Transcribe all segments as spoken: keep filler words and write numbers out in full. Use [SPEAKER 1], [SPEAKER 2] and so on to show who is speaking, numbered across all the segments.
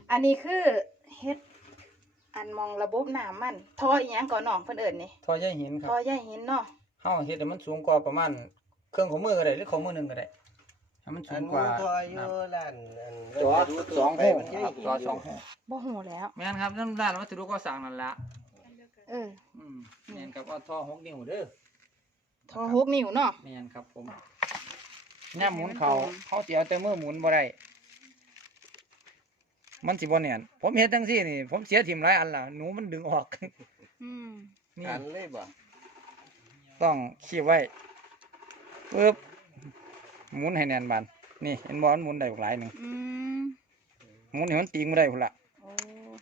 [SPEAKER 1] อันนี้คือเฮ็ดอันมองระบบน้ำมันท่ออีหยังก่อนน้องเพิ่นเอิ้นนี่
[SPEAKER 2] ท่อใยหินครับ
[SPEAKER 1] ท่อใยหินเนาะ
[SPEAKER 2] เฮาเฮ็ดให้มันสูงกว่าประมาณเครื่องของมือก็ได้หรือของมือหนึงก็ได้ให้มันสูงกว่า
[SPEAKER 3] ทออยู่ร้าน
[SPEAKER 2] จอสองหูครับจอสองหู
[SPEAKER 1] บ่ฮู้แล้ว
[SPEAKER 2] แม่นครับน้ำร้านวัสดุก่อสร้างนั่นละ
[SPEAKER 1] เออ
[SPEAKER 2] อืมแม่นครับเอาท่อหกนิ้วเด้อ
[SPEAKER 1] ท่อหกนิ้วเนาะ
[SPEAKER 2] แม่นครับผมย่ามหมุนเขาเขาสิเอาแต่มือหมุนบ่ได้มันสิบ่แน่นผมเฮ็ดจังซี่นี่ผมเสียถิ่มหลายอันล่ะหนูมันดึงออก
[SPEAKER 1] อืม
[SPEAKER 2] นี่
[SPEAKER 3] อันเลยบ่
[SPEAKER 2] ต้องคีบไว้ปึ๊บหมุนให้แน่นบานนี่เห็นบ่มันหมุนได้หลายหนึง
[SPEAKER 1] อืม
[SPEAKER 2] หมุนให้มันติงบ่ได้พุ่นล่ะ
[SPEAKER 1] โอ้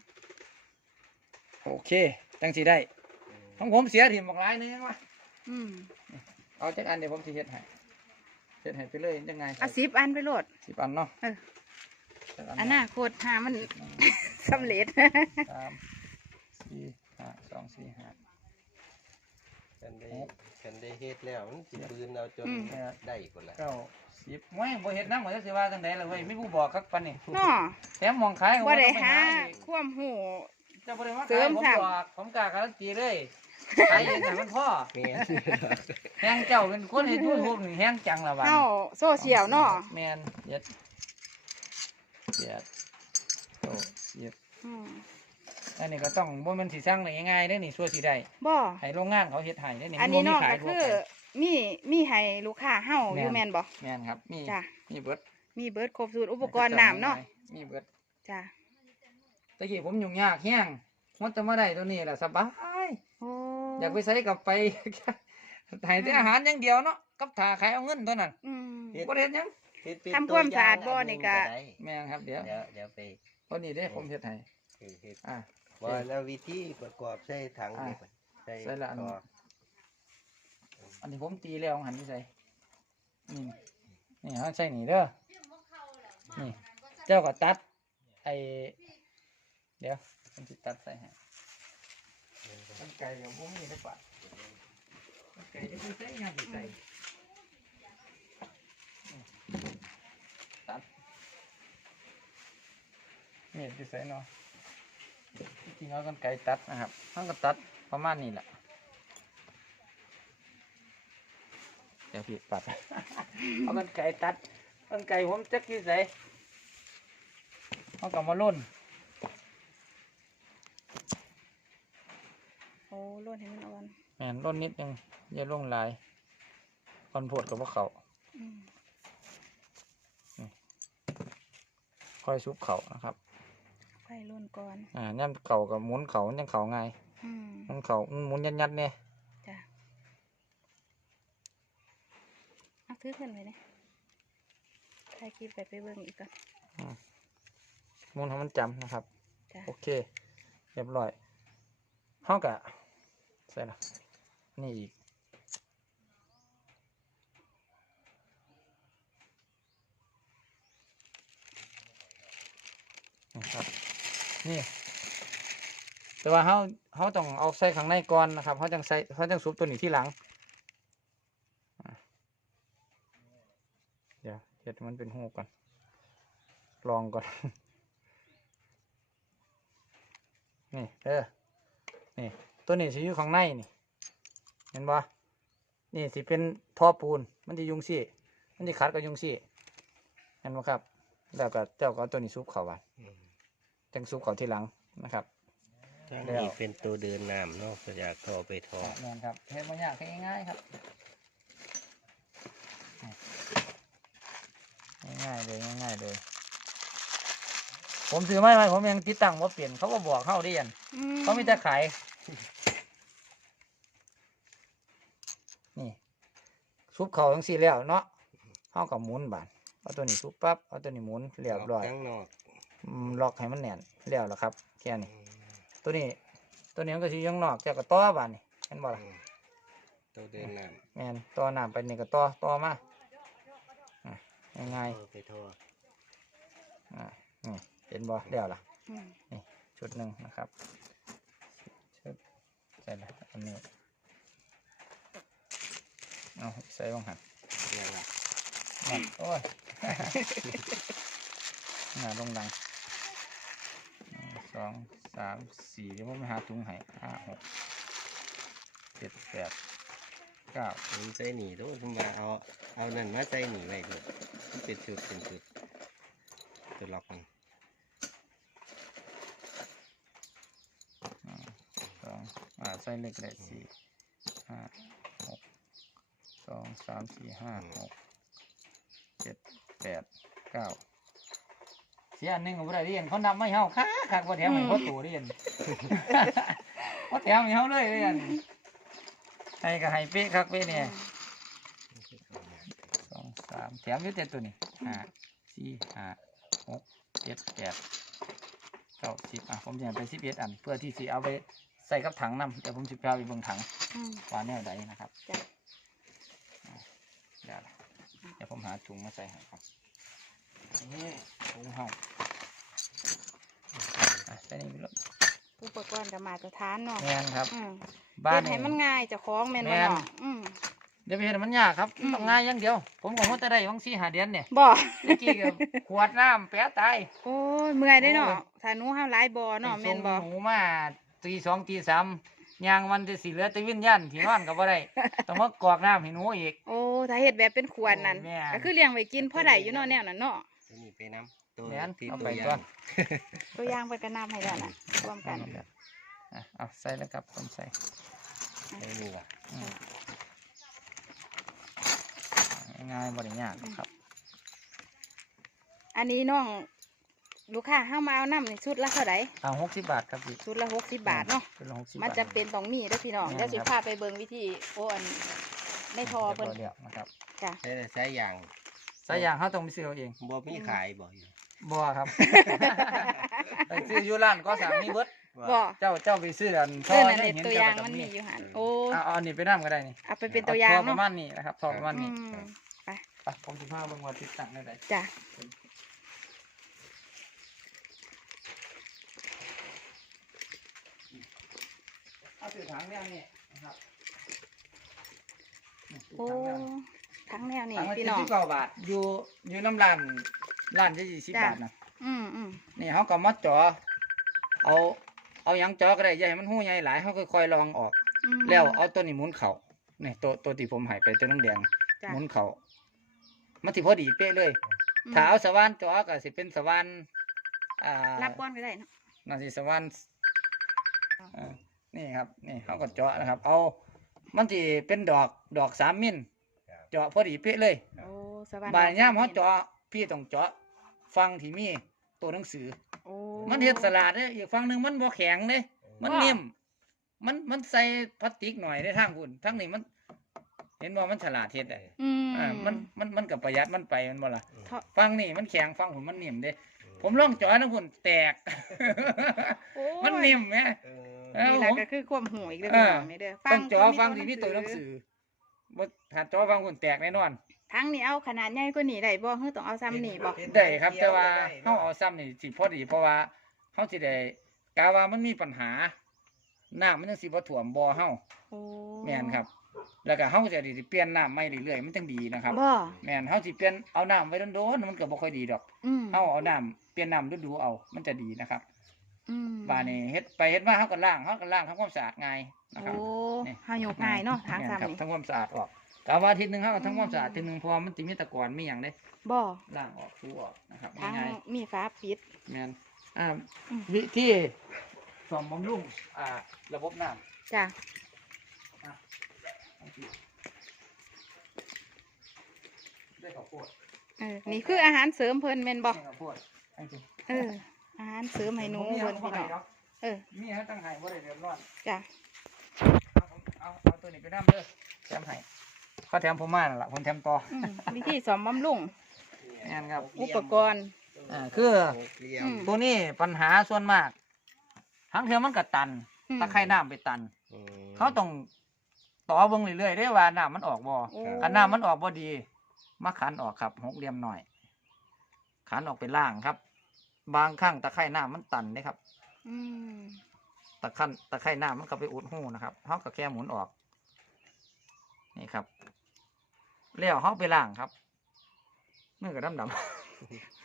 [SPEAKER 2] โอเคจังสิได้ของผมเสียถิ่มบักหลายหนึงวะ
[SPEAKER 1] อืม
[SPEAKER 2] เอาจักอันเดี๋ยวผมสิเฮ็ดให้เฮ็ดให้ไปเลยยังไง
[SPEAKER 1] เอาสิบอันไปโลด
[SPEAKER 2] สิบอันเนาะ
[SPEAKER 1] เอออนาคตหามันสำเร็จ
[SPEAKER 2] สามสี่ห้าสองสี่ห้า
[SPEAKER 3] กันได้กันได้เฮ็ดแล้วมันสิปืนเอาจนได้พุ่นล่ะ
[SPEAKER 2] เก้าสิบโอ้ยบ่เฮ็ดนำบ่จักสิว่าจังได๋ล่ะเว้ยมีผู้บอกคักปานนี้
[SPEAKER 1] เนาะ
[SPEAKER 2] แถมมองขายก็
[SPEAKER 1] บ่ได้หาความรู้
[SPEAKER 2] จะบ่ได้มาขายผมบอกผมกล้าการันตีเลยขายเองให้มันพอ
[SPEAKER 3] แม่น
[SPEAKER 2] แฮงเจ้าเป็นคนเฮ็ด YouTube นี่แฮงจังล่ะบัด
[SPEAKER 1] เฮาโซเชียลเนาะ
[SPEAKER 2] แม่นเฮ็ดเฮ็ดโตเฮ็ด
[SPEAKER 1] อืม
[SPEAKER 2] อันนี้ก็ต้องบ่แม่นสิสั่งได้ง่ายๆเด้อนี่ซั่วสิได้
[SPEAKER 1] บ่
[SPEAKER 2] ให้โรงงานเขาเฮ็ดให้เด้อนี่
[SPEAKER 1] อันนี้น้องก็คือมีมีให้ลูกค้าเฮาอยู่แม่นบ่
[SPEAKER 2] แม่นครับมี
[SPEAKER 1] จ้ะ
[SPEAKER 2] มีเบิด
[SPEAKER 1] มีเบิดครบสูตรอุปกรณ์น้ำเนาะ
[SPEAKER 2] มีเบิด
[SPEAKER 1] จ้ะ
[SPEAKER 2] ตะกี้ผมยุ่งยากแฮงมันจะมาได้ตัวนี้แหละสบาย
[SPEAKER 1] โอ้
[SPEAKER 2] อยากไปใส่กับไปให้แต่อาหารอย่างเดียวเนาะกับถาขายเอาเงินเท่านั้น
[SPEAKER 1] อืม
[SPEAKER 2] บ่ได้เฮ็ดหยัง
[SPEAKER 1] ทำความสะอาดบ่นี่ก็
[SPEAKER 2] แม่นครับเดี๋ยว
[SPEAKER 3] เดี๋ยวเดี๋ยวไป
[SPEAKER 2] ตัวนี้เด้ผมเฮ็ดให้อ่า
[SPEAKER 3] บ่แล้ววิธีประกอบใส่ถังนี่ใส่
[SPEAKER 2] ใส่ละอันอันนี้ผมตีแล้วหันไปใส่นี่นี่เฮาใส่นี่เด้อนี่เจ้าก็ตัดไอ้เดี๋ยวผมสิตัดใส่ให้มันไก่กับผมนี่ได้ป่ะมันไก่จะใส่ยังสิใส่ตัดนี่สิใส่เนาะจริงๆเอากันไก่ตัดนะครับมันก็ตัดประมาณนี้แหละเดี๋ยวพี่ปัดเอากันไก่ตัดกันไก่ผมจักที่ใส่เอากลับมาล่น
[SPEAKER 1] โอ้ล่นให้มันอ่อน
[SPEAKER 2] แม่นล่นนิดนึงอย่าล่งลายอ่อนโพดกับพวกเขาค่อยซุปเขานะครับ
[SPEAKER 1] ไฟล่นก่อน
[SPEAKER 2] อ่าย่ำเข่ากับหมุนเขายังเข่าไงมันเข่าหมุนยัดยัดเนี่ย
[SPEAKER 1] จ้ะเอาถือขึ้นไปเนี่ยใครคิดไปไปเบิ่งอีกก่อน
[SPEAKER 2] หมุนให้มันจำนะครับโอเคเรียบร้อยห้องกะใส่ละนี่อีกนะครับนี่แต่ว่าเขาเขาต้องเอาใส่ข้างในก่อนนะครับเขาจังใส่เขาจังซุปตัวนี้ที่หลังเดี๋ยวเห็ดมันเป็นหูก่อนลองก่อนนี่เออนี่ตัวนี้สิอยู่ข้างในนี่เห็นบ่นี่สิเป็นท่อปูนมันจะยุงซี่มันจะขัดกับยุงซี่เห็นไหมครับแล้วก็เจ้าก็ตัวนี้ซุปเขาไว้จังซุปเขาที่หลังนะครับ
[SPEAKER 3] นี่เป็นตัวเดินน้ำเนาะอยากทอไปทอ
[SPEAKER 2] นี่ครับเห็นมันยากง่ายๆครับง่ายๆเลยง่ายๆเลยผมซื้อไม่ไม่ผมยังติดตั้งว่าเปลี่ยนเขาก็บอกเข้าได้ยันเขาไม่จะขายนี่ซุปเขาทั้งสี่แล้วเนาะเข้ากับหมุนบานเอาตัวนี้ซุปปั๊บเอาตัวนี้หมุนเรียบร้อยล็อกให้มันแน่นเรียบแล้วครับแค่นี้ตัวนี้ตัวนี้มันก็สียังนอกจากกระต้อบานนี่เห็นบ่ล่ะ
[SPEAKER 3] ตัวเดินน้ำ
[SPEAKER 2] แมนต่อน้ำไปนี่ก็ต่อต่อมาง่าย
[SPEAKER 3] ๆไปทอ
[SPEAKER 2] อ่านี่เห็นบ่เรียบล่ะนี่ชุดหนึ่งนะครับชุดใส่ละอันนี้เอาใส่ลงหันโอ้ยหน้าลงดังองสามสี่เดี๋ยวผมไปหาถุงให้ห้าหกเจ็ดแปดเก้า
[SPEAKER 3] มันใส่หนีตัวถึงมาเอาเอานั่นมาใส่หนีไว้ก่อนมันเป็นชุดเป็นชุดตัวล็อกมัน
[SPEAKER 2] หนึ่งสองอ่าใส่เลขได้สี่ห้าหกสองสามสี่ห้าหกเจ็ดแปดเก้าเสียอันหนึ่งกับอะไรเรียนเขานำไม่เฮาคักคักว่าแถมให้เขาตัวเรียนว่าแถมให้เฮาเลยเรียนให้ก็ให้เป๊ะคักเป๊ะเนี่ยสองสามแถมอยุ่เต็มตัวนี้ห้าสี่ห้าหกเจ็ดแปดเก้าสิบอ่ะผมจะไปสิบเอ็ดอันเพื่อที่สิเอาไปใส่กับถังน้ำเดี๋ยวผมจะไปเอาไปเบิ่งถัง
[SPEAKER 1] อืม
[SPEAKER 2] ว่าแนวใดนะครับ
[SPEAKER 1] จ้ะ
[SPEAKER 2] เดี๋ยวเดี๋ยวผมหาถุงมาใส่ให้ครับนี่ถุงเห่าอ่ะใส่นี่ไปเลย
[SPEAKER 1] อุปกรณ์กับมาตรฐานเนาะ
[SPEAKER 2] แมนครับ
[SPEAKER 1] อืม
[SPEAKER 2] บ้าน
[SPEAKER 1] เฮ็ดให้มัน
[SPEAKER 2] นี่
[SPEAKER 1] ง่ายเจะคล้าของแม่นบ่
[SPEAKER 2] แม่น
[SPEAKER 1] เนาะอืม
[SPEAKER 2] เดี๋ยวไปเห็นมันยากครับ
[SPEAKER 1] อืม
[SPEAKER 2] ต้องง่ายอย่างเดียว ผมก็ว่าจะได้วังสี่หาเดือนเนี่ย
[SPEAKER 1] บ่
[SPEAKER 2] เมื่อกี้กับขวดน้ำแปะตาย
[SPEAKER 1] โอ้ยเมื่อยได้เนาะ
[SPEAKER 2] โอ้ย
[SPEAKER 1] ถ้าหนูเฮาหลายบ่เนาะ
[SPEAKER 2] ไป
[SPEAKER 1] แม่นบ่
[SPEAKER 2] ส่งหนูมาตีสองตีสามยางมันจะสีเหลือแต่วิญญาณที่นอนก็บ่ได้ต้องมากรอกน้ำให้หนูอีก
[SPEAKER 1] โอ้ถ้าเฮ็ดแบบเป็นขวดนั่น
[SPEAKER 2] โอ้ยแม่น
[SPEAKER 1] ก็คือเลี้ยงไว้กินพอได้อยู่เนาะแนวนั้นเนาะ
[SPEAKER 3] ตัวนี้ไปน้ำตัว
[SPEAKER 2] แม่น
[SPEAKER 3] ที่
[SPEAKER 2] เอา
[SPEAKER 3] ตั
[SPEAKER 2] ไป
[SPEAKER 3] วอ
[SPEAKER 2] ตัว
[SPEAKER 3] ย่าง
[SPEAKER 1] ตัวอย่างเพิ่นก็นำให้แล้วน่ะรวมกัน
[SPEAKER 2] อ่ะเอาใส่แล้วครับผมใส่
[SPEAKER 3] ไอ้นี่ว่ะ
[SPEAKER 2] อืมง่ายบริยากครับ
[SPEAKER 1] อันนี้น้องลูกค้าเฮามาเอาน้ำนี่ชุดละเท่าไหร่
[SPEAKER 2] เอาหกสิบบาทครับพี่
[SPEAKER 1] ชุดละหกสิบบาทเนาะ
[SPEAKER 2] ชุดละหกสิบ
[SPEAKER 1] มัน
[SPEAKER 2] บาท
[SPEAKER 1] จะเป็นต้องมีเด้อพี่น้อง
[SPEAKER 2] แม่น
[SPEAKER 1] เดี๋ยวสิ
[SPEAKER 2] ครับ
[SPEAKER 1] พาไปเบิ่งวิธีโอ้อันในทอเพิ่น
[SPEAKER 2] เดียวนะครับ
[SPEAKER 1] จ้ะ
[SPEAKER 3] ใช้ใช้อย่าง
[SPEAKER 2] สายยางเขาต้องไปซื้อเอาเอง
[SPEAKER 3] บ่มีขายบ่อยู่
[SPEAKER 2] บัวครับ ไปซื้ออยู่ร้านก็สั่งมีเบิด
[SPEAKER 1] บ่
[SPEAKER 2] เจ้าเจ้าไปซื้ออัน
[SPEAKER 1] เออนั่น
[SPEAKER 2] ได้
[SPEAKER 1] แหละ
[SPEAKER 2] เห็น
[SPEAKER 1] ตัว
[SPEAKER 2] เจ้
[SPEAKER 1] อย่าง
[SPEAKER 2] ก็
[SPEAKER 1] มัน
[SPEAKER 2] ต้
[SPEAKER 1] มี
[SPEAKER 2] ง
[SPEAKER 1] อยู่หั่นโอ้
[SPEAKER 2] เอาเอาอันนี้ไปน้ำก็ได้นี่
[SPEAKER 1] เอาไปเป็นตัวอย่าง
[SPEAKER 2] เป
[SPEAKER 1] เนาะ
[SPEAKER 2] ระมาณนี้นะครับทอประมาณ
[SPEAKER 1] อื
[SPEAKER 2] นี้
[SPEAKER 1] มไป
[SPEAKER 2] ไปผมสิพาเบิ่งว่าติดตั้งได้ได
[SPEAKER 1] จ้ะ
[SPEAKER 2] เอาซื้อถังแนวนี้นะครับ
[SPEAKER 1] โอ้ทั้งแนวนี่
[SPEAKER 2] ถังละ
[SPEAKER 1] พี่
[SPEAKER 2] เจ็ด
[SPEAKER 1] น้อง
[SPEAKER 2] สิบเก้าบาทอยู่อยู่น้ำร้านร้านจะยี่สิบบาทนะ
[SPEAKER 1] อืมอืม
[SPEAKER 2] นี่เขาก็มาจ่อเอาเอาหยังจ่อก็ได้อย่าให้มันหูใหญ่หลายเขาค่อยๆลองออก
[SPEAKER 1] อืม
[SPEAKER 2] แล้วเอาตัวนี้หมุนเข่านี่ตัวตัวที่ผมใหายไปตัวน้องแดง
[SPEAKER 1] จ้ะ
[SPEAKER 2] หมุนเข่ามันสิพอดีเป๊ะเลย
[SPEAKER 1] อืม
[SPEAKER 2] ถ้าเอาสว่านจ่อก็สิเป็นสว่านอ่า
[SPEAKER 1] รับก้อนก็ได้เนาะ
[SPEAKER 2] น่าสิสว่านอ่านี่ครับนี่เขาก็เจาะนะครับ เอามันสิเป็นดอกดอกสามมิลเจาะพอดีเป๊ะเลย
[SPEAKER 1] โอ้สวรรค์
[SPEAKER 2] บานย่ามเขาเจาะพี่ต้องเจาะฟังที่มีตัวหนังสือ
[SPEAKER 1] โอ้
[SPEAKER 2] มันเฮ็ดสลัดเด้ออีกฝั่งหนึ่งมันบ่แข็งเด้ มันนิ่ม มันมันใส่พลาสติกหน่อยในทางคุณทั้งนี้มัน เห็นว่ามันฉลาดเฮ็ดได้
[SPEAKER 1] อืม
[SPEAKER 2] อ่า มัน มัน มันกับประหยัดมันไปมันบ่ล่ะ
[SPEAKER 1] เท่า
[SPEAKER 2] ฟังนี่มันแข็งฟังผมมันนิ่มเด้ ผมลองจ่อทั้งคุณแตก
[SPEAKER 1] โอ้ย
[SPEAKER 2] มันนิ่มแหม
[SPEAKER 3] เออ
[SPEAKER 2] เอ้า
[SPEAKER 1] นี่แหละก็คือความหูอีกเด้อ
[SPEAKER 2] เอ
[SPEAKER 1] พี่
[SPEAKER 2] อ
[SPEAKER 1] น้องนี่เด้อ
[SPEAKER 2] ต้องจ่อ
[SPEAKER 1] ก็
[SPEAKER 2] ฟังที่มีตัวหนังสือบ่ถ้าจ่อฟังคุณแตกแน่นอน
[SPEAKER 1] ทั้งนี้เอาขนาดใหญ่กว่านี้ได้บ่เฮ้ยต้องเอาซ้ำนี่บ่
[SPEAKER 2] ได้ครับ แต่ว่าเฮาเอาซ้ำนี่สิพอดีเพราะว่าเฮาสิได้กะว่ามันมีปัญหา น้ำมันจังสิบ่ท่วมบ่อเฮา
[SPEAKER 1] โอ้
[SPEAKER 2] แม่นครับ แล้วก็เฮาจะได้เปลี่ยนน้ำใหม่เรื่อยๆมันจังดีนะครับ
[SPEAKER 1] บ่
[SPEAKER 2] แม่นเฮาสิเปลี่ยนเอาน้ำไว้โดนๆมันก็บ่ค่อยดีดอก
[SPEAKER 1] อืม
[SPEAKER 2] เฮาเอาน้ำเปลี่ยนน้ำดูๆเอา มันจะดีนะครับ
[SPEAKER 1] อืม
[SPEAKER 2] บาดนี้เฮ็ดไปเฮ็ดมาเฮาก็ล้างเฮาก็ล้างทำความสะอาดง่ายนะครับ
[SPEAKER 1] โอ้
[SPEAKER 2] นี่
[SPEAKER 1] เฮาโยกง่ายเนาะทาง
[SPEAKER 2] แม่ครับ
[SPEAKER 1] ซ้ำนี่
[SPEAKER 2] ทำความสะอาดออกแต่ว่าอาทิตย์หนึงเฮาก็ทำความสะอาดอาทิตย์หนึงเพราะว่ามันสิมีตะกอนมีหยังเด้
[SPEAKER 1] บ่
[SPEAKER 2] ล้างออกถูออกนะครับ
[SPEAKER 1] ทาง
[SPEAKER 2] ง่าย
[SPEAKER 1] มีฝาปิด
[SPEAKER 2] ๆแม่นอ่า
[SPEAKER 1] อืม
[SPEAKER 2] วิธีซ่อมบำรุงอ่าระบบน้ำ
[SPEAKER 1] จ้ะ
[SPEAKER 2] อ่ะเอาสิได้ข้าวโพด
[SPEAKER 1] เออนี่คืออาหารเสริมเพิ่นแม่นบ่
[SPEAKER 2] ได้ข้าวโพดเอาสิ
[SPEAKER 1] เออ อาหารเสริมให้หนู
[SPEAKER 2] ผมมี
[SPEAKER 1] เพิ่น
[SPEAKER 2] อา
[SPEAKER 1] พี่น้อง
[SPEAKER 2] ให้ดก
[SPEAKER 1] เออ
[SPEAKER 2] มีให้ตั้งให้บ่ได้เดือดร้อน
[SPEAKER 1] จ้ะ
[SPEAKER 2] เอาผมเอาเอาตัวนี้ไปน้ำเด้อแถมให้เขาแถมผมมานั่นล่ะผมแถมต่อ
[SPEAKER 1] อืมวิธีซ่อมบำรุง
[SPEAKER 2] แม่นครับ
[SPEAKER 1] อุปกรณ์
[SPEAKER 2] อ่าคือ
[SPEAKER 3] หกเหลี่ย
[SPEAKER 1] อื
[SPEAKER 3] ม
[SPEAKER 1] ม
[SPEAKER 2] ตัวนี้ปัญหาส่วนมากทั้งเทือมันก็ตัน
[SPEAKER 1] อืม
[SPEAKER 2] ตะไคร่น้ำไปตัน
[SPEAKER 3] อืม
[SPEAKER 2] เขาต้องต่อเบิ่งเรื่อยๆได้ว่าน้ำมันออกบ่
[SPEAKER 1] โอ้
[SPEAKER 2] คันน้ำมันออกบ่ดีมาขันออกครับหกเหลี่ยมหน่อยขันออกไปล่างครับ บางครั้งตะไคร่น้ำมันตันเด้ครับ
[SPEAKER 1] อืม
[SPEAKER 2] ตะขันตะไคร่น้ำมันก็ไปอุดหูนะครับเขาก็แค่หมุนออก นี่ครับแล้วเขาไปล่างครับมือก็ดำดำ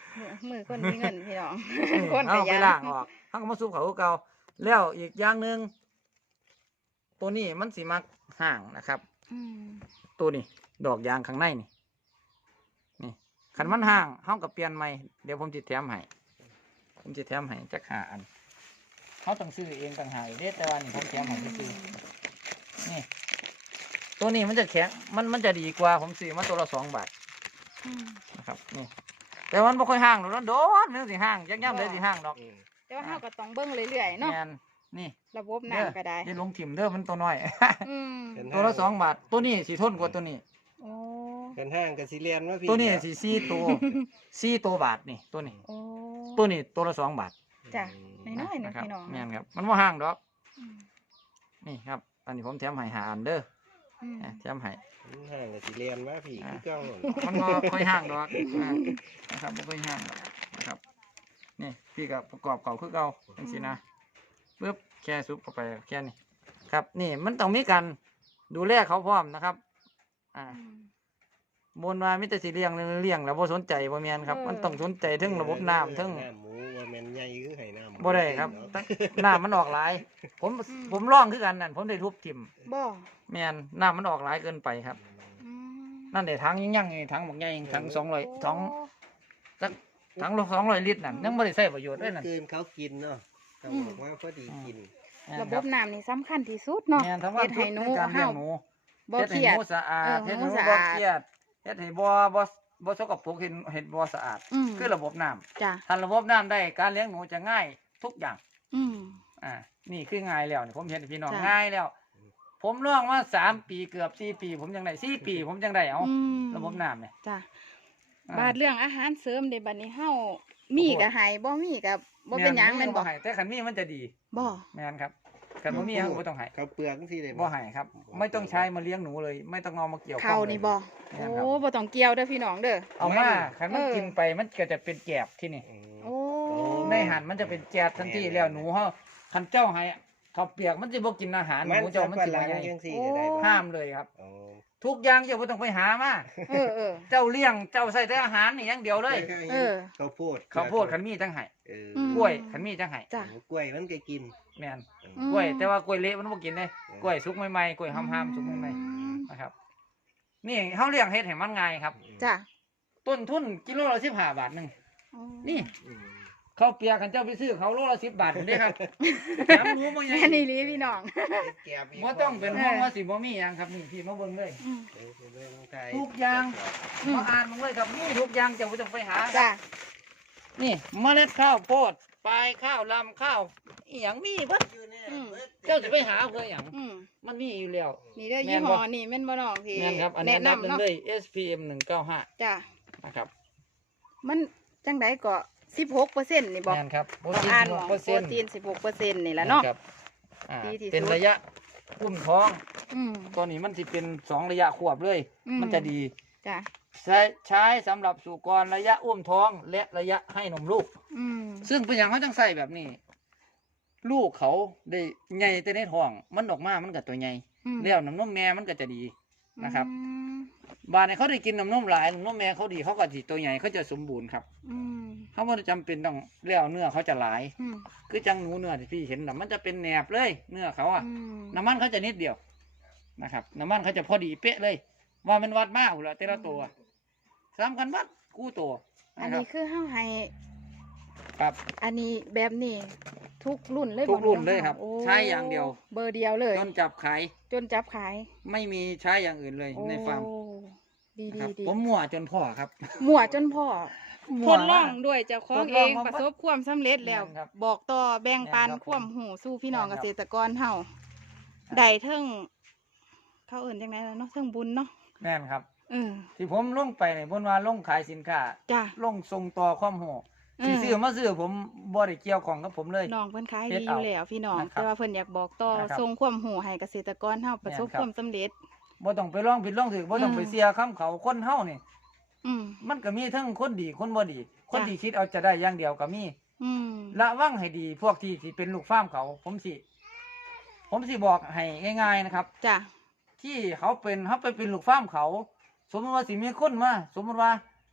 [SPEAKER 1] มือมือคนมีเงินพี่น้อง คน
[SPEAKER 2] เอา
[SPEAKER 1] ข
[SPEAKER 2] ไป
[SPEAKER 1] ยัน
[SPEAKER 2] ล้างออกเขาก็มาซุปเขาคือเก่าแล้วอีกอย่างหนึ่งตัวนี้มันสิมักห่างนะครับ
[SPEAKER 1] อืม
[SPEAKER 2] ตัวนี้ดอกยางข้างในนี่นี่ขันมันห่างเขากับเปลี่ยนใหม่เดี๋ยวผมจะแถมให้ผมจะแถมให้จักหาอันเขาต้องซื้อเองต่างหากเด้แต่ว่านี่ผมแถมให้ซื้อนี่ตัวนี้มันจะแข็งมันมันจะดีกว่าผมซื้อมาตัวละสองบาท
[SPEAKER 1] อืม
[SPEAKER 2] นะครับนี่แต่มันไม่ค่อยห่างหรอกมันโดนมันสิห่างยักย่ำเลยสิห่างดอก
[SPEAKER 3] อืม
[SPEAKER 1] แต่ว่าเฮาก็ต้องเบิ่งเรื่อยๆเนาะ
[SPEAKER 2] แม่นนี่
[SPEAKER 1] ระบบ
[SPEAKER 2] เด้อ
[SPEAKER 1] น้ำก็ได้
[SPEAKER 2] อย่าลงถิ่มเด้อมันตัวน้อย
[SPEAKER 1] อืม
[SPEAKER 3] เป็น
[SPEAKER 2] ตัวละสองบาทตัวนี้สีทนกว่าตัวนี้
[SPEAKER 1] โอ้
[SPEAKER 3] กันห้างกับสิเรียนว่าพี่
[SPEAKER 2] ตัวนี้สีสี่ตัวสี่ตัวบาทนี่ตัวนี้
[SPEAKER 1] โอ้
[SPEAKER 2] ตัวนี้ตัวละสองบาท
[SPEAKER 1] จ้ะ น้อยๆหนึ่ง
[SPEAKER 2] ครับ
[SPEAKER 1] พี่น้อง
[SPEAKER 2] แม่นครับมันว่าห่างดอก
[SPEAKER 1] อืม
[SPEAKER 2] นี่ครับ อันนี้ผมแถมให้หาอันเด้อ
[SPEAKER 1] อืม
[SPEAKER 2] อ่ะแถมให้
[SPEAKER 3] ห้างกับสิเรียนว่าพี่คือเก้าหมด
[SPEAKER 2] มันบ่ค่อยห่างดอกอ่านะครับบ่ค่อยห่างดอกนะครับนี่พี่ก็ประกอบเก่าคือเก่าจังซี่นะปึ๊บแค่ซุปเข้าไปแค่นี้ครับ นี่มันต้องมีการดูแลเขาพร้อมนะครับ อ่า
[SPEAKER 1] อืม
[SPEAKER 2] บนว่ามิตรสิเลี้ยงเลี้ยงแล้วบ่สนใจบ่แม่นครับ
[SPEAKER 1] เออ
[SPEAKER 2] มันต้องสนใจถึงระบบน้ำถึง
[SPEAKER 3] น้ำหมูว่าแม่นใหญ่คือไห้น้ำ
[SPEAKER 2] บ่ได้ครับ
[SPEAKER 3] เนาะ
[SPEAKER 2] ตั้งน้ำมันออกหลาย ผมผมร้องคือกันนั่นผมได้ทุบทิ่ม
[SPEAKER 1] บ่
[SPEAKER 2] แม่นน้ำมันออกหลายเกินไปครับ
[SPEAKER 1] อืม
[SPEAKER 2] นั่นได้ถังยังยังนี่ถังบักใหญ่ถังสองร้อย
[SPEAKER 1] โ
[SPEAKER 2] ถังสักถังละสองร้อยลิตรนั่นยังบ่ได้ใช้ประโยชน์เลยนั่น
[SPEAKER 3] เกินเขากินเนาะเขาบอกว่าพอดีกิน
[SPEAKER 2] แม่น
[SPEAKER 1] ระ
[SPEAKER 2] ค
[SPEAKER 1] บบน้ำนี่สำคัญที่สุดเนาะ
[SPEAKER 2] แม่นทั้งว่า
[SPEAKER 1] เฮ็ดให้หนู
[SPEAKER 2] ในการเลี้ย
[SPEAKER 1] เฮาง
[SPEAKER 2] หนู
[SPEAKER 1] บ่
[SPEAKER 2] เฮ็ด
[SPEAKER 1] เค
[SPEAKER 2] ให้
[SPEAKER 1] รีย
[SPEAKER 2] ห
[SPEAKER 1] ด
[SPEAKER 2] นูสะอาด
[SPEAKER 1] เออ
[SPEAKER 2] เฮ็ดให้ห
[SPEAKER 1] หนู
[SPEAKER 2] นู
[SPEAKER 1] สะ
[SPEAKER 2] บ่
[SPEAKER 1] อาด
[SPEAKER 2] เครียดเฮ็ดให้บ่บ่บ่สกปรกเฮ็ดเฮ็ดบ่สะอาด
[SPEAKER 1] อืม
[SPEAKER 2] คือระบบน้ำ
[SPEAKER 1] จ้ะ
[SPEAKER 2] ถ้าระบบน้ำได้การเลี้ยงหนูจะง่ายทุกอย่าง
[SPEAKER 1] อืม
[SPEAKER 2] อ่า นี่คือง่ายแล้วนี่ผมเห็นพี่น้อง
[SPEAKER 1] จ้ะ
[SPEAKER 2] ง่ายแล้ว ผมลองมาสามปีเกือบสี่ปี ผมยังได้สี่ปี ผมยังได้เอา
[SPEAKER 1] อืม
[SPEAKER 2] ระบบน้ำเนี่ย
[SPEAKER 1] จ้ะ
[SPEAKER 2] อ่า
[SPEAKER 1] บาดเรื่องอาหารเสริมเด้บัดนี้เฮามีก็ให้บ่มีก็บ่เป็นหยังแม่นบ่
[SPEAKER 2] ให้แต่ขันมีมันจะดี
[SPEAKER 1] บ่
[SPEAKER 2] แม่นครับขันบ่มีเขาบ่ต้องให้
[SPEAKER 3] เขาเปลือกสิเลย
[SPEAKER 2] บ่ให้ครับ ไม่ต้องใช้มาเลี้ยงหนูเลย ไม่ต้องเอามาเกี่ยวข้อง
[SPEAKER 1] เข้านี่บ่
[SPEAKER 2] แม่น
[SPEAKER 1] โอ้
[SPEAKER 2] ครับ
[SPEAKER 1] บ่ต้องเกี่ยวเด้อพี่น้องเด้อ
[SPEAKER 2] เอามาขันมัน
[SPEAKER 1] เออ
[SPEAKER 2] กินไปมันก็จะเป็นแกบที่นี่
[SPEAKER 3] อืม
[SPEAKER 1] โอ้
[SPEAKER 2] ในหันมันจะเป็นแกบทันทีแล้วหนูเขาขันเจ้าให้เขาวเปียกมันจะบ่กินอาหารห
[SPEAKER 3] มัน
[SPEAKER 2] นู
[SPEAKER 3] จะ
[SPEAKER 2] เจ้า
[SPEAKER 3] มั
[SPEAKER 2] มัน น
[SPEAKER 3] สิ
[SPEAKER 2] สิ
[SPEAKER 3] มา
[SPEAKER 2] มาใหญ่
[SPEAKER 3] จังซี่ก็ได้บ่
[SPEAKER 2] ห้ามเลยครับ
[SPEAKER 3] อ๋อ
[SPEAKER 2] ทุกอย่างเจ้าบ่ต้องไปหามา
[SPEAKER 1] เออเออ
[SPEAKER 2] เจ้าเลี้ยงเจ้าใส่แต่อาหารนี่อย่างเดียวเลย
[SPEAKER 1] เออ
[SPEAKER 3] ข้าวโพด
[SPEAKER 2] ข้าวโพดขันมีจังไห้
[SPEAKER 3] เออ
[SPEAKER 1] ม
[SPEAKER 2] กล้วยขันมีจังไห้
[SPEAKER 1] จ้ะ
[SPEAKER 3] กล้วยมันก็กิน
[SPEAKER 2] แม่น
[SPEAKER 3] อืม
[SPEAKER 1] อืม
[SPEAKER 2] กล้วยแต่ว่ากล้วยเละมันบ่กินเลยกล้วยสุกใหม่ๆกล้วยห้ามๆสุกใหม่
[SPEAKER 1] อืม
[SPEAKER 2] ๆนะครับนี่เฮาเลี้ยงเฮ็ดให้มันง่ายครับ
[SPEAKER 1] จ้ะ
[SPEAKER 2] ต้นทุนกิโลละสิบห้าบาทหนึง
[SPEAKER 1] อ๋อ
[SPEAKER 2] นี่
[SPEAKER 3] อืม
[SPEAKER 2] ข้าวเปียกคันเจ้าไปซื้อเขาโลละสิบบาทเด้ครับแถมหนูบ่ใหญ่
[SPEAKER 1] แม่นี่ลีพี่น้อง
[SPEAKER 3] แก็บก
[SPEAKER 2] บ่ต้องเป็นห่วงว่าสิบ่มีหยังครับนี่พี่มาเบิ่งเลย
[SPEAKER 1] อืม
[SPEAKER 3] เออเป็นเรื่องของไทย
[SPEAKER 2] ทุกอย่าง
[SPEAKER 1] อืม
[SPEAKER 2] มาอ่านมึงเลยครับนี่ทุกอย่างเจ้าบ่ต้องไปหา
[SPEAKER 1] จ้ะ
[SPEAKER 2] นี่เมล็ดข้าวโพดปลายข้าวลำข้าวอีหยังมีเบิด
[SPEAKER 3] อยู่เนี่ย
[SPEAKER 1] อืม
[SPEAKER 2] เจ้าจะไปหาเพื่อหยัง
[SPEAKER 1] อืม
[SPEAKER 2] มันมีอยู่แล้ว
[SPEAKER 1] นี่เด้อ
[SPEAKER 2] แม่
[SPEAKER 1] ยี่
[SPEAKER 2] น
[SPEAKER 1] ห้
[SPEAKER 2] บ่
[SPEAKER 1] อนี่แม่นบ่น้องที่
[SPEAKER 2] แม่นครับอันนี้
[SPEAKER 1] แนะ
[SPEAKER 2] อันดับห
[SPEAKER 1] นำ
[SPEAKER 2] นึ่ง
[SPEAKER 1] เนาะ
[SPEAKER 2] เลย เอส พี เอ็ม หนึ่งเก้าห้า
[SPEAKER 1] จ้ะ
[SPEAKER 2] นะครับ
[SPEAKER 1] มันจังไดก็สิบหกเปอร์เซ็นต์นี่บอก
[SPEAKER 2] แม่นครับโปร
[SPEAKER 1] ต้อง
[SPEAKER 2] ตีน
[SPEAKER 1] อ่าน
[SPEAKER 2] ห
[SPEAKER 1] หม
[SPEAKER 2] ก
[SPEAKER 1] อง
[SPEAKER 2] เปอร์
[SPEAKER 1] โป
[SPEAKER 2] เซ็
[SPEAKER 1] ร
[SPEAKER 2] นต์
[SPEAKER 1] ตีนสิบหกเปอร์เซ็นต์นี่แหละเนาะ
[SPEAKER 2] ครับอ่า
[SPEAKER 1] ดีที่สุด
[SPEAKER 2] เป็นระยะอุ้มท้อง
[SPEAKER 1] อืม
[SPEAKER 2] ตัวนี้มันสิเป็นสองระยะขวบเลย
[SPEAKER 1] อืม
[SPEAKER 2] มันจะดี
[SPEAKER 1] จ้ะ
[SPEAKER 2] ใช้ใช้สำหรับสู่กรระยะอุ้มท้อง และระยะให้นมลูก
[SPEAKER 1] อืม
[SPEAKER 2] ซึ่งเป็นอย่างเขาจังใส่แบบนี้ ลูกเขาได้ใหญ่แต่ในท้อง มันออกมามันก็ตัวใหญ่
[SPEAKER 1] อืม
[SPEAKER 2] แล้วน้ำนมแม่มันก็จะดีนะครับ
[SPEAKER 1] อืม
[SPEAKER 2] บานในเขาได้กินน้ำนมหลายน้ำนมแม่เขาดีเขาก็สิตัวใหญ่เขาจะสมบูรณ์ครับ
[SPEAKER 1] อืม
[SPEAKER 2] เขาไม่ได้จำเป็นต้องเลี้ยวเนื้อเขาจะหลาย
[SPEAKER 1] อืม
[SPEAKER 2] คือจังหนูเนื้อที่พี่เห็นน่ะมันจะเป็นแหนบเลย เนื้อเขาอะ
[SPEAKER 1] อืม
[SPEAKER 2] น้ำมันเขาจะนิดเดียวนะครับ น้ำมันเขาจะพอดีเป๊ะเลย ว่ามันวัดมากหัวแต่ละตัวสามกันวัดกู้ตัว
[SPEAKER 1] อัน
[SPEAKER 2] นะครับ
[SPEAKER 1] นี้คือเฮาให้
[SPEAKER 2] ครับ
[SPEAKER 1] อันนี้แบบนี้ทุกรุ่นเลย
[SPEAKER 2] ทุกรุ่น
[SPEAKER 1] น้อง
[SPEAKER 2] เลยครับ
[SPEAKER 1] โอ้
[SPEAKER 2] ใช้อย่างเดียว
[SPEAKER 1] เบอร์เดียวเลย
[SPEAKER 2] จนจับขาย
[SPEAKER 1] จนจับขาย
[SPEAKER 2] ไม่มีใช้อย่างอื่นเลย
[SPEAKER 1] โอ้
[SPEAKER 2] ในฟาร์ม
[SPEAKER 1] ดี
[SPEAKER 2] นะ
[SPEAKER 1] ดี
[SPEAKER 2] ครับ
[SPEAKER 1] ดี
[SPEAKER 2] ผมมั่วจนพ่อครับ
[SPEAKER 1] มั่วจนพ่อ
[SPEAKER 2] มั่
[SPEAKER 1] ท
[SPEAKER 2] ว
[SPEAKER 1] ดลอง
[SPEAKER 2] มาก
[SPEAKER 1] ด้วยเจ้าของ
[SPEAKER 2] ทดล
[SPEAKER 1] เอ
[SPEAKER 2] อง
[SPEAKER 1] ง
[SPEAKER 2] มา
[SPEAKER 1] ประสบความสำเร็จแล้ว
[SPEAKER 2] แม่นครับ
[SPEAKER 1] บอกต่อแบ่งปัน
[SPEAKER 2] แม่นครับ
[SPEAKER 1] ความหูสู่พี่น้อง
[SPEAKER 2] แม่
[SPEAKER 1] เก
[SPEAKER 2] นครับ
[SPEAKER 1] ษตรกรเฮาได้เทิงเขาเอิ่นจังไงล่ะเนาะเทิงบุญเนาะ
[SPEAKER 2] แม่นครับ
[SPEAKER 1] เออ
[SPEAKER 2] ที่ผมลงไปเนี่ยบนว่าลงขายสินค้า
[SPEAKER 1] จ้ะ
[SPEAKER 2] ลงส่งต่อความโห
[SPEAKER 1] เออ
[SPEAKER 2] ที่ซื้อมาซื้อผมบ่ได้เกี่ยวของกับผมเลย
[SPEAKER 1] น้องเพิ่นขาย
[SPEAKER 2] เฮ็
[SPEAKER 1] ดี
[SPEAKER 2] ด
[SPEAKER 1] อ
[SPEAKER 2] เอา
[SPEAKER 1] ยู่แล้วพี่น้อง
[SPEAKER 2] นะครับ
[SPEAKER 1] แต่ว่าเพิ่นอยากบอกต่อ
[SPEAKER 2] นะครับ
[SPEAKER 1] ส่งความหูให้เกษตรกรเฮาประสบ
[SPEAKER 2] แม่นครับ
[SPEAKER 1] ความสำเร็จ
[SPEAKER 2] บ่ต้องไปร้องผิดร้องถูกบ่ต้อง
[SPEAKER 1] เออ
[SPEAKER 2] ไปเสียคำเขาคนเฮานี่
[SPEAKER 1] อืม
[SPEAKER 2] มันก็มีทั้งคนดีคนบ่ดี คน
[SPEAKER 1] จ้ะ
[SPEAKER 2] ที่คิดเอาจะได้อย่างเดียวก็มี
[SPEAKER 1] อืม
[SPEAKER 2] ระวังให้ดี พวกที่ที่เป็นลูกฟาร์มเขา ผมสิ ผมสิบอกให้ง่ายๆนะครับ
[SPEAKER 1] จ้ะ
[SPEAKER 2] ที่เขาเป็นเขาไปเป็นลูกฟาร์มเขา สมมติว่าสิมีคนมาสมมติว่า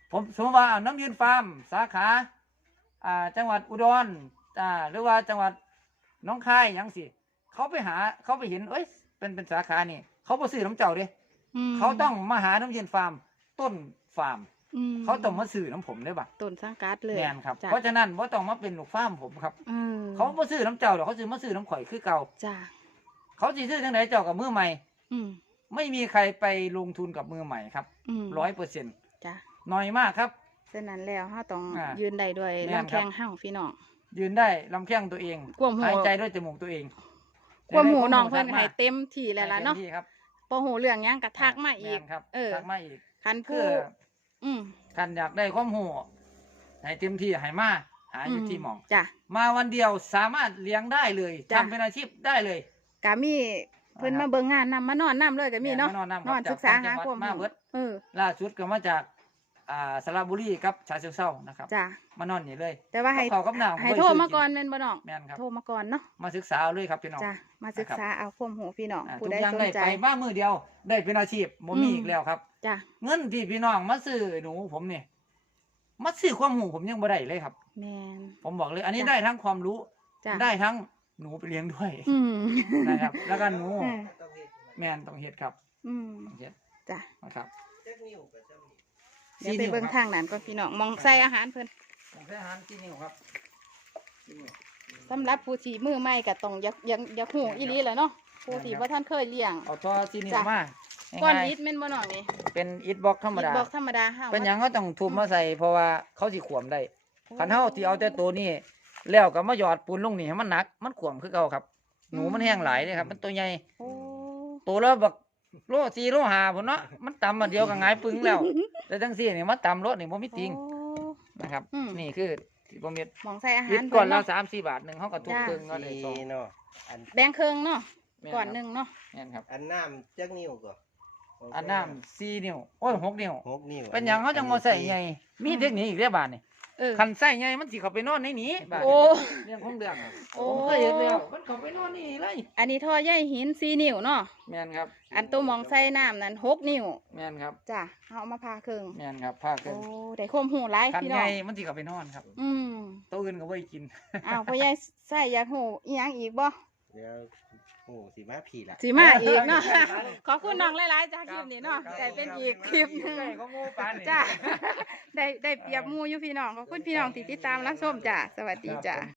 [SPEAKER 2] ผมสมมติว่าน้ำยืนฟาร์มสาขาอ่าจังหวัดอุดรอ่าหรือว่าจังหวัดหน้องคายหยังสิเขาไปหาเขาไปเห็นเอ้ยเป็นเป็นสาขานี่เขาบ่ซื้อน้ำเจ้าเด้
[SPEAKER 1] อืม
[SPEAKER 2] เขาต้องมาหาน้ำเย็นฟาร์มต้นฟาร์ม
[SPEAKER 1] อืม
[SPEAKER 2] เขาต้องมาซื้อน้ำผมได้บ่
[SPEAKER 1] ต้นสังกัดเลย
[SPEAKER 2] แม่นครับ
[SPEAKER 1] จ้ะ
[SPEAKER 2] เพราะฉะนั้นว่าต้องมาเป็นลูกฟาร์มผมครับ
[SPEAKER 1] เออ
[SPEAKER 2] เขาบ่ซื้อน้ำเจ้าหรอกเขาซื้อมาซื้อน้ำข่อยคือเก่า
[SPEAKER 1] จ้ะ
[SPEAKER 2] เขาสิซื้อจังไหนเจ้ากับมือใหม่
[SPEAKER 1] อืม
[SPEAKER 2] ไม่มีใครไปลงทุนกับมือใหม่ครับ
[SPEAKER 1] อืม
[SPEAKER 2] ร้อยเปอร์เซ็นต์
[SPEAKER 1] จ้ะ
[SPEAKER 2] น้อยมากครับ
[SPEAKER 1] ฉะนั้นแล้วเฮาต้อง
[SPEAKER 2] อ่ายื
[SPEAKER 1] ยืนได้ด้วย
[SPEAKER 2] แม่น
[SPEAKER 1] ลำ
[SPEAKER 2] ครั
[SPEAKER 1] แข้
[SPEAKER 2] บ
[SPEAKER 1] งเฮาพี่น้อง
[SPEAKER 2] ยืนได้ลำแข้งตัวเอง
[SPEAKER 1] ความหู
[SPEAKER 2] หายใจด้วยจมูกตัวเอง
[SPEAKER 1] ความหูน้อง
[SPEAKER 2] ได้
[SPEAKER 1] เพิ่น
[SPEAKER 2] ได้
[SPEAKER 1] ให้เต็มที่แล้วล่ะเนาะ
[SPEAKER 2] ให้ต็มที่ครับ
[SPEAKER 1] บ่หูเรื่องหยังก็ทักมาอีก
[SPEAKER 2] แนครับ
[SPEAKER 1] เออ
[SPEAKER 2] ทักมาอีก
[SPEAKER 1] คัน
[SPEAKER 2] คื
[SPEAKER 1] ผู้
[SPEAKER 2] อ
[SPEAKER 1] อืม
[SPEAKER 2] กันอยากได้ความหูให้เต็มที่ให้มาหาอยู่
[SPEAKER 1] อืม
[SPEAKER 2] ที่หมอง
[SPEAKER 1] จ้ะ
[SPEAKER 2] มาวันเดียวสามารถเลี้ยงได้เลย
[SPEAKER 1] จ้ะ
[SPEAKER 2] ทำเป็นอาชีพได้เลย
[SPEAKER 1] ก็มีเพิ่น
[SPEAKER 2] นะครับ
[SPEAKER 1] มาเบิ่งงานนำมานอนนํเลยก็มีเนาะ
[SPEAKER 2] แม่นมานอนนำครับ
[SPEAKER 1] นอนศึกษาหา
[SPEAKER 2] จาก
[SPEAKER 1] ความ
[SPEAKER 2] จังหวัดมา
[SPEAKER 1] รู้
[SPEAKER 2] เบิด
[SPEAKER 1] เออ
[SPEAKER 2] ล่าสุดก็มาจากอ่าสระบุรีกับฉะเชิงเทรานะครับ
[SPEAKER 1] จ้ะ
[SPEAKER 2] มานอนนี่เลย
[SPEAKER 1] แต่ว่าให้
[SPEAKER 2] กับข้าวกับน้ำ
[SPEAKER 1] ให้
[SPEAKER 2] บ่ได้
[SPEAKER 1] โทร
[SPEAKER 2] ซื้อ
[SPEAKER 1] มา
[SPEAKER 2] กิน
[SPEAKER 1] ก่อนแม่นบ่น้อง
[SPEAKER 2] แม่นครับ
[SPEAKER 1] โทรมาก่อนเนาะ
[SPEAKER 2] มาศึกษาเอาเลยครับพี่น้อง
[SPEAKER 1] จ้ะมาศึกษาเอาความรู้พี่น้อง
[SPEAKER 2] อ่า
[SPEAKER 1] ผู้
[SPEAKER 2] ทุก
[SPEAKER 1] ใด
[SPEAKER 2] อย่าง
[SPEAKER 1] สน
[SPEAKER 2] ได้
[SPEAKER 1] ใจ
[SPEAKER 2] ไปบ้ามือเดียว ได้เป็นอาชีพบ่มี
[SPEAKER 1] อืม
[SPEAKER 2] อีกแล้วครับ
[SPEAKER 1] จ้ะ
[SPEAKER 2] เงินที่พี่น้องมาซื้อหนูผมเนี่ยมาซื้อความหูผมยังบ่ได้เลยครับ
[SPEAKER 1] แม่น
[SPEAKER 2] ผมบอกเลย อันนี้
[SPEAKER 1] จ้ะ
[SPEAKER 2] ได้ทั้งความรู้
[SPEAKER 1] จ้ะ
[SPEAKER 2] ได้ทั้งหนูไปเลี้ยงด้วย
[SPEAKER 1] อืม
[SPEAKER 2] นะครับ แล้วก็หนู
[SPEAKER 1] เออ
[SPEAKER 2] แม่นต้องเฮ็ดครับ
[SPEAKER 1] อืม
[SPEAKER 2] ต้องเฮ็ด
[SPEAKER 1] จ้ะ
[SPEAKER 2] นะครับ
[SPEAKER 1] เดี๋ยวไปเบิ่งทางนั้นก่อนพี่น้องมองใส่อาหารเพิ่น
[SPEAKER 2] ผมใช้อาหารที่นิ้วครับที่นิ้ว
[SPEAKER 1] สำหรับผู้ที่มือใหม่ก็ต้องอยากอยากอยากฮู้อีหลีแหละเนาะผู้ที่บ่ทันเคยเลี้ยง
[SPEAKER 2] เอาท่อที่นิ้ว
[SPEAKER 1] จ้ะ
[SPEAKER 2] มา
[SPEAKER 1] ก้อน
[SPEAKER 2] ง่ายๆ
[SPEAKER 1] อิฐแม่นบ่น้องนี่
[SPEAKER 2] เป็นอิฐบล็อกธรรมดา
[SPEAKER 1] อิฐบล็อกธรรมดาเฮา
[SPEAKER 2] เป็นหยังเขาต้องทุบมาใส่เพราะว่าเขาสิขวมได้คันเฮาที่เอาแต่ตัวนี้แล้วก็มาหยอดปูนลงนี่ให้มันหนัก มันขวมคือเก่าครับ หนูมันแห้งหลายเลยครับ มันตัวใหญ่
[SPEAKER 1] โอ้
[SPEAKER 2] ตัวละบักโลสี่โลห้าพุ่นเนาะมันตำมาเดียวก็หงายปึ้งแล้ว แต่จังซี่นี่มาตำรถนี่บ่มีจริง
[SPEAKER 1] โอ้
[SPEAKER 2] นะครับ
[SPEAKER 1] อืม
[SPEAKER 2] นี่คือที่บ่มี
[SPEAKER 1] หมองใส่อาหา
[SPEAKER 2] อิ
[SPEAKER 1] ร
[SPEAKER 2] ฐ
[SPEAKER 1] เพิ่
[SPEAKER 2] ก่อน
[SPEAKER 1] น
[SPEAKER 2] ละ
[SPEAKER 1] เนาะ
[SPEAKER 2] สามสี่บาทหนึงเฮาก็ทุบ
[SPEAKER 1] จ้ะ
[SPEAKER 2] ครึ่งก็ได้สอง
[SPEAKER 3] สี่เนาะอัน
[SPEAKER 1] แบ่งครึ่งเนาะ
[SPEAKER 2] แม่น
[SPEAKER 1] ก่อน
[SPEAKER 2] ครับ
[SPEAKER 1] หนึงเนาะ
[SPEAKER 2] แม่นครับ
[SPEAKER 3] อันน้ำจักนิ้วก็
[SPEAKER 2] อันน้ำสี่นิ้วโอ้ยหกนิ้ว
[SPEAKER 3] หกนิ้ว
[SPEAKER 2] เป็นหยังเขาจังบ่ใส่ใหญ่มีเทคนิคอีกเด้อบาดนี่
[SPEAKER 1] เออ
[SPEAKER 2] คันใส่ใหญ่มันสิเข้าไปนอนในนี้บาด
[SPEAKER 1] โอ้
[SPEAKER 2] เรื่องของเรื่องอะ
[SPEAKER 1] โอ้
[SPEAKER 2] ผมเคยเห็นแล้วมันเข้าไปนอนนี่เลย
[SPEAKER 1] อันนี้ท่อใยหินสี่นิ้วเนาะ
[SPEAKER 2] แม่นครับ
[SPEAKER 1] อันตัวหมองใส่น้ำนั่นหกนิ้ว
[SPEAKER 2] แม่นครับ
[SPEAKER 1] จ้ะเอามาพาครึ่ง
[SPEAKER 2] แม่นครับผ้าเกิ
[SPEAKER 1] โอ้
[SPEAKER 2] น
[SPEAKER 1] ได้ความหูหลาย
[SPEAKER 2] คัน
[SPEAKER 1] พี่
[SPEAKER 2] ให
[SPEAKER 1] น้อ
[SPEAKER 2] ญ่
[SPEAKER 1] ง
[SPEAKER 2] มันสิเข้าไปนอนครับ
[SPEAKER 1] อืม
[SPEAKER 2] ตัวอื่นก็บ่ได้กิน
[SPEAKER 1] อ้าวพ่อใหญ่ใส่อยากหูอีหยังอีกบ่
[SPEAKER 3] เดี๋ยวโอ้สีมาผีละ
[SPEAKER 1] สิมาอีกเนาะ ขอบคุณน้องหลายๆจ้าคลิปนี้เนาะได้เป็นอีกคลิปหนึง
[SPEAKER 2] ใกล้ของหมู่ปานนี่
[SPEAKER 1] จ้า ได้ได้เปรียบหมูอยู่พี่น้องขอบคุณพี่น้องที่ติดตามรับชมจ้าสวัสดีจ้า